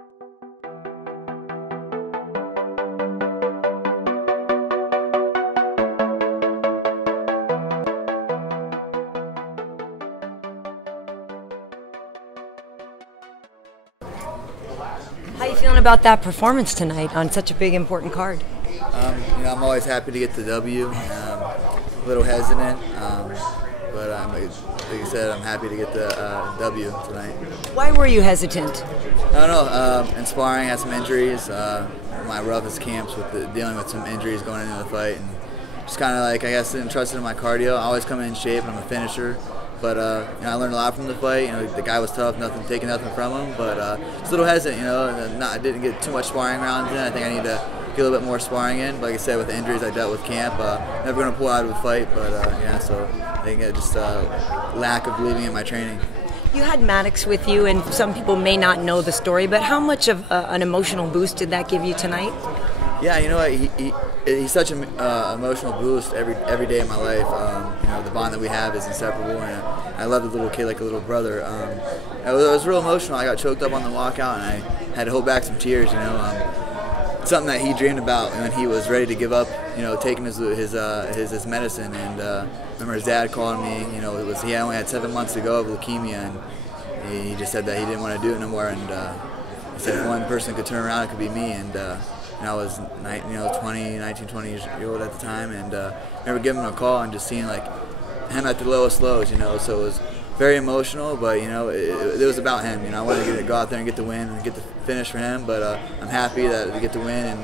How are you feeling about that performance tonight on such a big, important card? I'm always happy to get the W. A little hesitant, but like I said, I'm happy to get the W tonight. Why were you hesitant? I don't know. In sparring, I had some injuries. My roughest camps with dealing with some injuries going into the fight, and just kind of like I guess didn't trust in my cardio. I always come in shape, and I'm a finisher. But I learned a lot from the fight. The guy was tough, taking nothing from him. But just a little hesitant. I didn't get too much sparring rounds in. I think I need to get a little bit more sparring in. But like I said, with the injuries I dealt with camp, never going to pull out of a fight. But so I think just lack of believing in my training. You had Maddox with you, and some people may not know the story. But how much of an emotional boost did that give you tonight? Yeah, you know what? He's such an emotional boost every day of my life. The bond that we have is inseparable, and I love the little kid like a little brother. It was real emotional. I got choked up on the walkout, and I had to hold back some tears. Something that he dreamed about when he was ready to give up. Taking his medicine. And I remember his dad calling me. He only had 7 months to go of leukemia, and he just said that he didn't want to do it no more. And he said if one person could turn around, it could be me. And I was 19, 20 years old at the time, and I remember giving him a call and just seeing like him at the lowest lows, so it was very emotional, but it was about him. I wanted to go out there and get the win and get the finish for him, but I'm happy that we get the win, and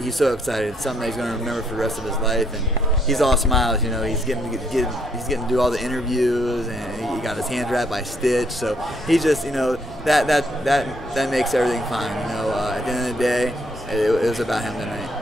he's so excited. It's something that he's going to remember for the rest of his life, and he's all smiles. He's getting to do all the interviews, and he got his hand wrapped by Stitch, so he's just that makes everything fine. At the end of the day, it was about him tonight.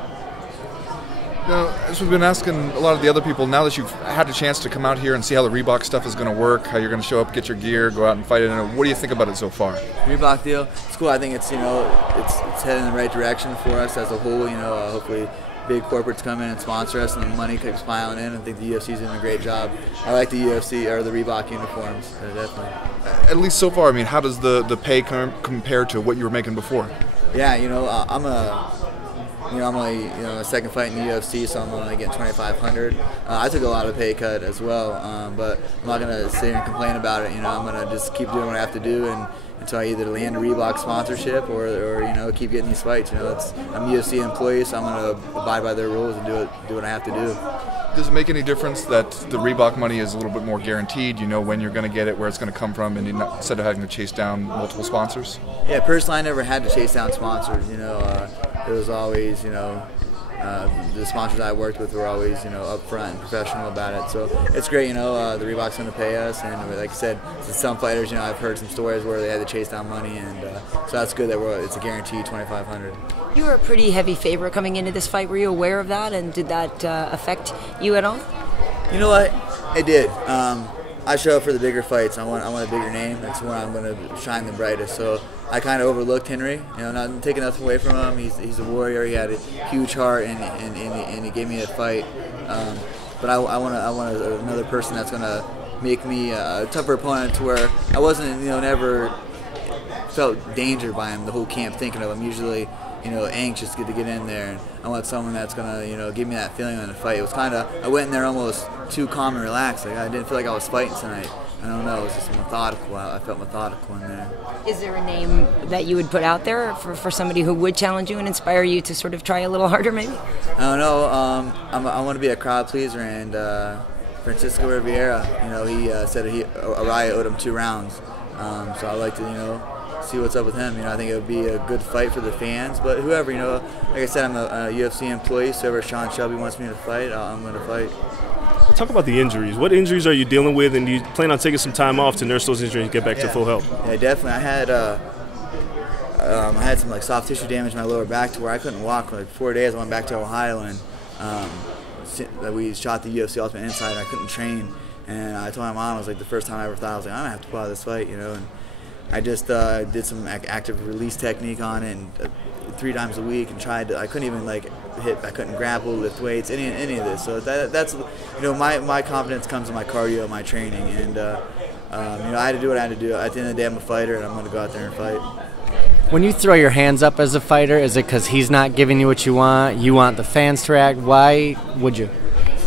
Now, as we've been asking a lot of the other people, now that you've had a chance to come out here and see how the Reebok stuff is going to work, how you're going to show up, get your gear, go out and fight it, what do you think about it so far? Reebok deal, it's cool. I think it's it's heading in the right direction for us as a whole. Hopefully big corporates come in and sponsor us, and the money keeps piling in. I think the UFC is doing a great job. I like the UFC or the Reebok uniforms, definitely. At least so far. I mean, how does the pay compare to what you were making before? Yeah, I'm only a second fight in the UFC, so I'm only getting $2,500. I took a lot of pay cut as well, but I'm not gonna sit here and complain about it. I'm gonna just keep doing what I have to do, and until I either land a Reebok sponsorship or keep getting these fights. I'm a UFC employee, so I'm gonna abide by their rules and do what I have to do. Does it make any difference that the Reebok money is a little bit more guaranteed? You know when you're going to get it, where it's going to come from, and instead of having to chase down multiple sponsors? Yeah, personally, I never had to chase down sponsors. It was always, the sponsors I worked with were always, upfront and professional about it. So it's great, the Reebok's going to pay us, and like I said, some fighters, I've heard some stories where they had to chase down money, and so that's good that it's a guaranteed $2,500. You were a pretty heavy favorite coming into this fight. Were you aware of that, and did that affect you at all? You know what? It did. I show up for the bigger fights. I want a bigger name. That's when I'm going to shine the brightest. So I kind of overlooked Henry. Not taking nothing away from him. He's a warrior. He had a huge heart, and he gave me a fight. But I want another person that's going to make me a tougher opponent, to where I wasn't never felt danger by him the whole camp thinking of him. Usually, anxious to get in there, and I want someone that's gonna, give me that feeling in the fight. It was I went in there almost too calm and relaxed. Like I didn't feel like I was fighting tonight. I don't know. It was just methodical. I felt methodical in there. Is there a name that you would put out there for somebody who would challenge you and inspire you to sort of try a little harder, maybe? I don't know. I want to be a crowd pleaser, and Francisco Rivera. He said Araya owed him 2 rounds. So I'd like to, see what's up with him. I think it would be a good fight for the fans. But whoever, like I said, I'm a UFC employee, so whoever Sean Shelby wants me to fight, I'm going to fight. Well, talk about the injuries. What injuries are you dealing with, and do you plan on taking some time off to nurse those injuries and get back to full health? Yeah, definitely. I had some soft tissue damage in my lower back to where I couldn't walk for 4 days. I went back to Ohio, and we shot the UFC Ultimate Insider. I couldn't train, and I told my mom, it was the first time I ever thought, I was I'm going to have to pull out of this fight, and I just did some active release technique on it, and 3 times a week, and tried to. I couldn't even hit. I couldn't grapple, lift weights, any of this. So that's my confidence comes in my cardio, my training, and I had to do what I had to do. At the end of the day, I'm a fighter, and I'm going to go out there and fight. When you throw your hands up as a fighter, is it because he's not giving you what you want? You want the fans to react? Why would you?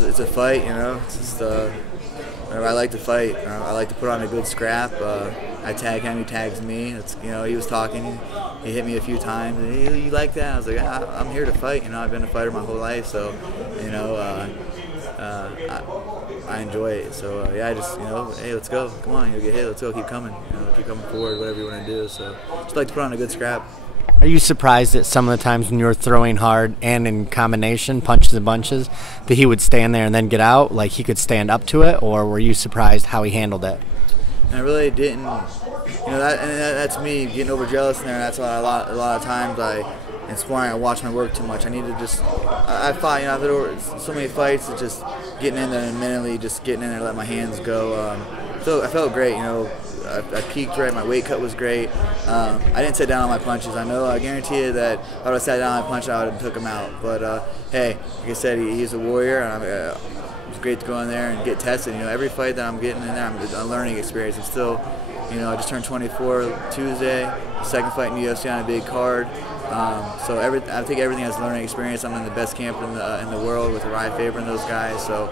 It's a fight, you know. It's just, I like to fight. I like to put on a good scrap. I tag him, he tags me. It's, you know, he was talking. He hit me a few times. Hey, you like that? I was like, I'm here to fight. You know, I've been a fighter my whole life, so you know, I enjoy it. So yeah, I just, you know, hey, let's go. Come on, you'll get hit. Let's go. Keep coming. You know, keep coming forward. Whatever you want to do. So just like to put on a good scrap. Are you surprised at some of the times when you were throwing hard and in combination, punches and bunches, that he would stand there and then get out, like he could stand up to it, or were you surprised how he handled it? And I really didn't. You know, that's me getting overzealous in there. That's why a lot of times in sparring, I watch my work too much. I need to just, I fought, you know, I've had over so many fights, that just getting in there and mentally just getting in there, let my hands go. So I felt great, you know. I peaked right. My weight cut was great. I didn't sit down on my punches. I guarantee you that if I would have sat down on my punch, I would have took him out. But hey, like I said, he's a warrior, and it's great to go in there and get tested. You know, every fight that I'm getting in there, it's a learning experience. I'm still, you know, I just turned 24 Tuesday. Second fight in the UFC on a big card. So I take everything as a learning experience. I'm in the best camp in the world with Uriah Faber and those guys. So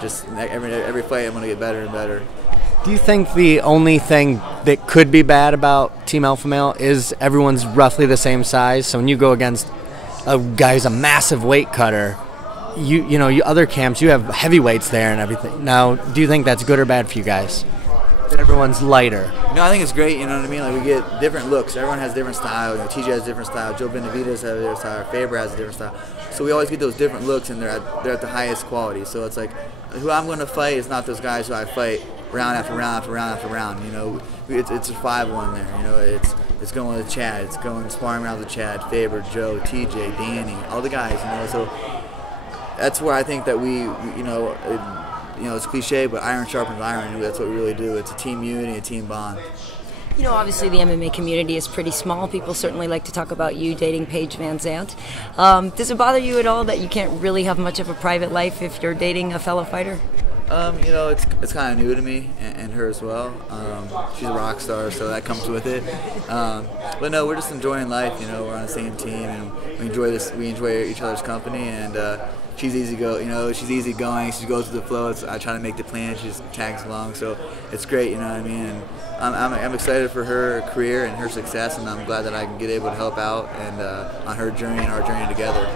just every fight, I'm going to get better and better. Do you think the only thing that could be bad about Team Alpha Male is everyone's roughly the same size? So when you go against a guy who's a massive weight cutter, you know, other camps, you have heavyweights there and everything. Now, do you think that's good or bad for you guys? That everyone's lighter? No, I think it's great, you know what I mean? Like, we get different looks. Everyone has different style. You know, TJ has a different style. Joe Benavidez has a different style. Faber has a different style. So we always get those different looks, and they're at the highest quality. So it's like, who I'm going to fight is not those guys who I fight round after round after round after round. You know, it's a 5-1 there. You know, it's going with Chad. It's going sparring around with Chad, Faber, Joe, TJ, Danny, all the guys. You know, so that's where I think that we you know, it's cliche, but iron sharpens iron. That's what we really do. It's a team unity, a team bond. You know, obviously the MMA community is pretty small. People certainly like to talk about you dating Paige Van Zandt. Does it bother you at all that you can't really have much of a private life if you're dating a fellow fighter? You know, it's kind of new to me and her as well. She's a rock star, so that comes with it. But no, we're just enjoying life. You know, we're on the same team, and we enjoy this. We enjoy each other's company, and she's easy go. You know, she's easy going. She goes with the flow. I try to make the plan. She just tags along, so it's great. You know what I mean? And I'm excited for her career and her success, and I'm glad that I can get able to help out and on her journey and our journey together.